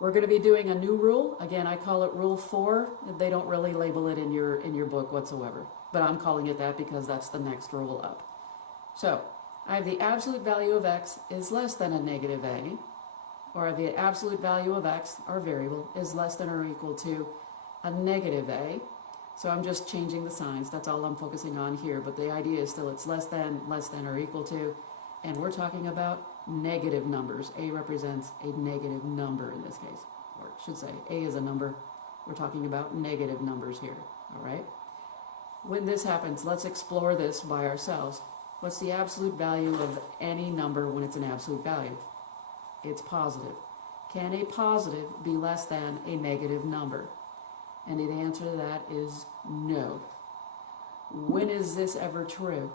We're going to be doing a new rule. Again, I call it Rule 4. They don't really label it in your book whatsoever, but I'm calling it that because that's the next rule up. So I have the absolute value of x is less than a negative a, or the absolute value of x, our variable, is less than or equal to a negative a. So I'm just changing the signs. That's all I'm focusing on here, but the idea is still it's less than, or equal to, and we're talking about negative numbers. A represents a negative number in this case, or I should say A is a number. We're talking about negative numbers here, all right? When this happens, let's explore this by ourselves. What's the absolute value of any number when it's an absolute value? It's positive. Can a positive be less than a negative number? And the answer to that is no. When is this ever true?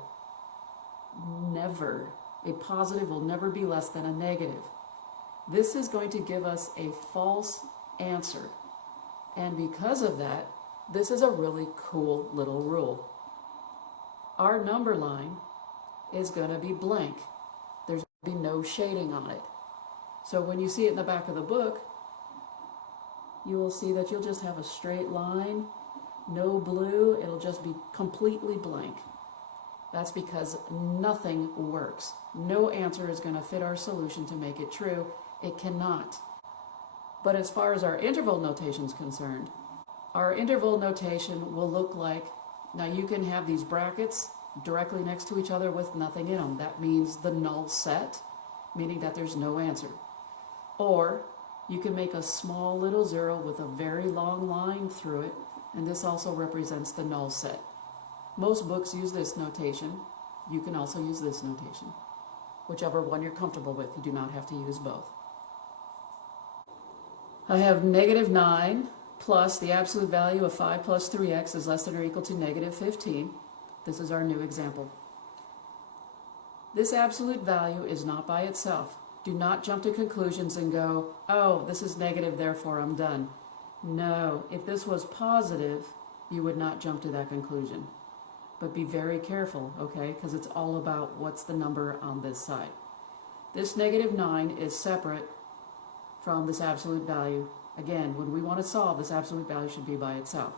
Never. A positive will never be less than a negative. This is going to give us a false answer. And because of that, this is a really cool little rule. Our number line is going to be blank. There's going to be no shading on it. So when you see it in the back of the book, you will see that you'll just have a straight line, no blue, it'll just be completely blank. That's because nothing works. No answer is going to fit our solution to make it true. It cannot. But as far as our interval notation is concerned, our interval notation will look like, now you can have these brackets directly next to each other with nothing in them. That means the null set, meaning that there's no answer. Or you can make a small little zero with a very long line through it, and this also represents the null set. Most books use this notation. You can also use this notation. Whichever one you're comfortable with, you do not have to use both. I have negative 9 plus the absolute value of 5 plus 3x is less than or equal to negative 15. This is our new example. This absolute value is not by itself. Do not jump to conclusions and go, oh, this is negative, therefore I'm done. No, if this was positive, you would not jump to that conclusion. But be very careful, okay, because it's all about what's the number on this side. This negative 9 is separate from this absolute value. Again, when we want to solve, this absolute value should be by itself.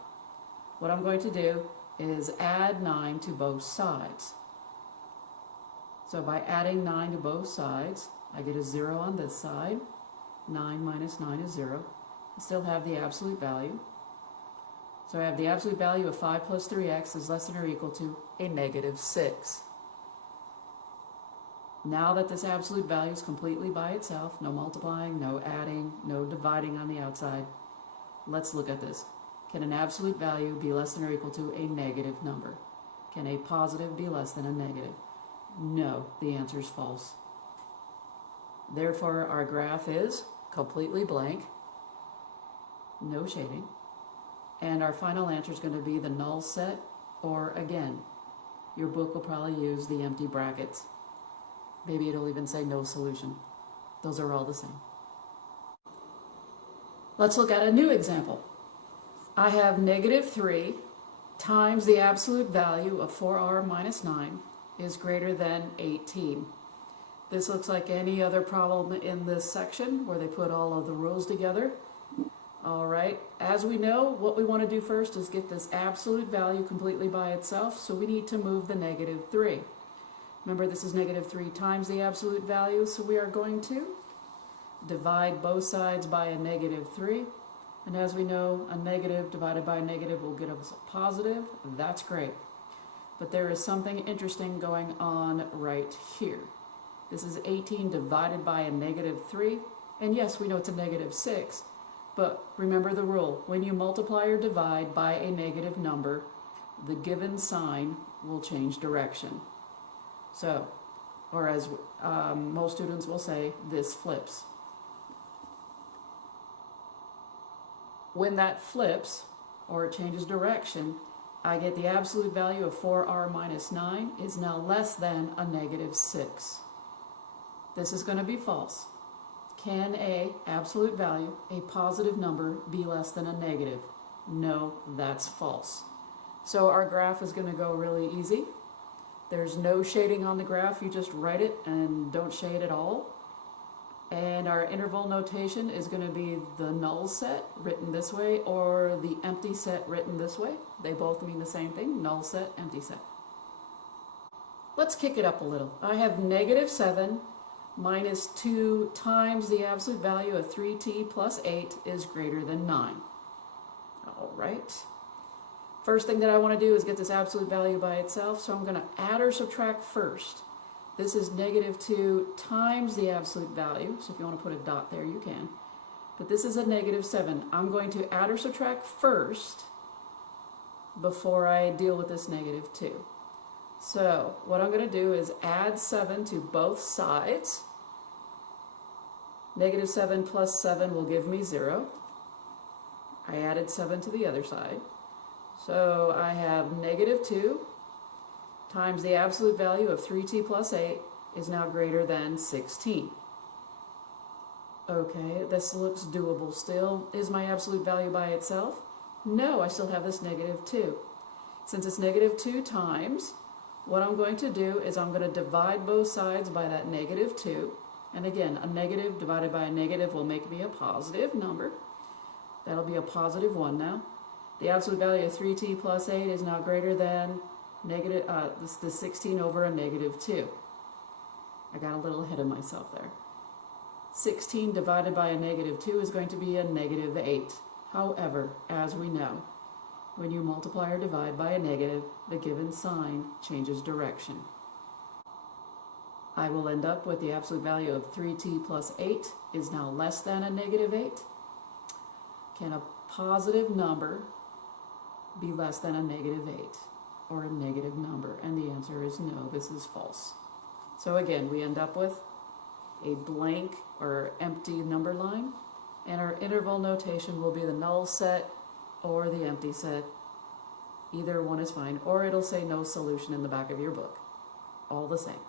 What I'm going to do is add 9 to both sides. So by adding 9 to both sides, I get a 0 on this side. 9 minus 9 is 0. I still have the absolute value. So I have the absolute value of 5 plus 3x is less than or equal to a negative 6. Now that this absolute value is completely by itself, no multiplying, no adding, no dividing on the outside, let's look at this. Can an absolute value be less than or equal to a negative number? Can a positive be less than a negative? No, the answer is false. Therefore, our graph is completely blank, no shading, and our final answer is going to be the null set, or again, your book will probably use the empty brackets. Maybe it'll even say no solution. Those are all the same. Let's look at a new example. I have negative 3 times the absolute value of 4r minus 9 is greater than 18. This looks like any other problem in this section where they put all of the rules together. All right, as we know, what we want to do first is get this absolute value completely by itself, so we need to move the negative 3. Remember, this is negative 3 times the absolute value, so we are going to divide both sides by a negative 3. And as we know, a negative divided by a negative will get us a positive. That's great. But there is something interesting going on right here. This is 18 divided by a negative 3. And yes, we know it's a negative 6. But remember the rule. When you multiply or divide by a negative number, the given sign will change direction. So, or as most students will say, this flips. When that flips, or it changes direction, I get the absolute value of 4r minus 9 is now less than a negative 6. This is going to be false. Can a absolute value, a positive number, be less than a negative? No, that's false. So our graph is going to go really easy. There's no shading on the graph. You just write it and don't shade at all. And our interval notation is going to be the null set written this way or the empty set written this way. They both mean the same thing, null set, empty set. Let's kick it up a little. I have -7 minus 2 times the absolute value of 3t plus 8 is greater than 9. All right. First thing that I want to do is get this absolute value by itself, so I'm going to add or subtract first. This is -2 times the absolute value, so if you want to put a dot there, you can. But this is a -7. I'm going to add or subtract first before I deal with this -2. So what I'm going to do is add 7 to both sides. -7 plus 7 will give me 0. I added 7 to the other side. So I have -2 times the absolute value of 3t plus 8 is now greater than 16. Okay, this looks doable still. Is my absolute value by itself? No, I still have this -2. Since it's -2 times, what I'm going to do is I'm going to divide both sides by that -2. And again, a negative divided by a negative will make me a positive number. That'll be a positive 1 now. The absolute value of 3t plus 8 is now greater than the 16 over a -2. I got a little ahead of myself there. 16 divided by a -2 is going to be a -8. However, as we know, when you multiply or divide by a negative, the given sign changes direction. I will end up with the absolute value of 3t plus 8 is now less than a -8. Can a positive number be less than a -8 or a negative number? And the answer is no, this is false. So again, we end up with a blank or empty number line, and our interval notation will be the null set or the empty set. Either one is fine, or it'll say no solution in the back of your book. All the same.